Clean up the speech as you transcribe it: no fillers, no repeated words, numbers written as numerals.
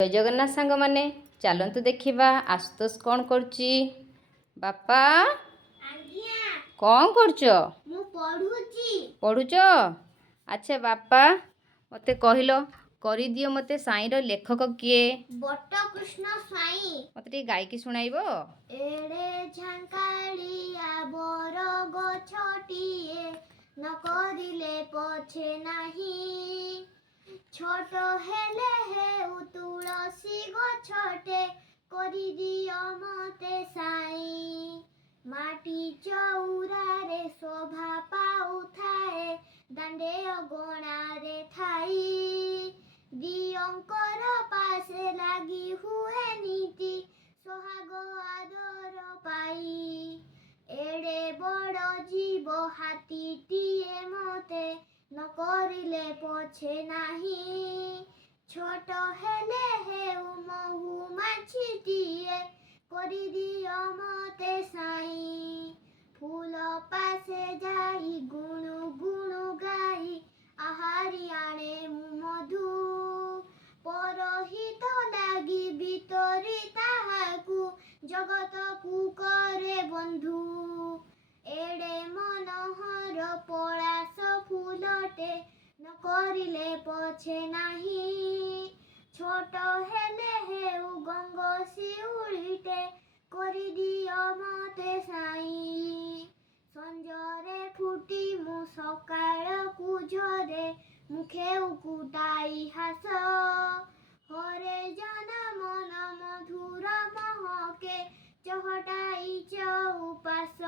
जय जगन्नाथ सांग माने चलतु देखा आशुतोष कौन करुच्ची बापा कौन करुच पढ़ुच अच्छा बापा मते कहलो कर दियो मते साईर लेखक किए बट्टकृष्ण स्वाई मते टी गायकी सुनाइबो एड़े झंकाड़िया बर गछटिए न करिले पछे नाही छोट हेले हेउ तुलसी गछटे करि दियो मते साई माटी चौरारे शोभा पाउथाए दांडे अगणारे थाई दियंकर पासे लागी हुए नीति सोहाग आदर पाई एड़े बड़ जीव हाथीटिए मते न करिले पछे नाही छोट हेले हेउ महु माछीटिए करि दियो मते साई फूल पासे जाई गुणु गुणु गाई आहारी आणे मधु परहित लागी बितरी ताहाकु जगत कु करे बंधु एड़े मनोहर पलाश फूलटे न करिले पछे नाही छोट हेले हेउ गंग शिउळीटे करि दियो मते साई संजरे फुटी मु सकाळकु झरे मुखे उकुटाई हास हरे जना मन मधुर महके चहटाई चौपास।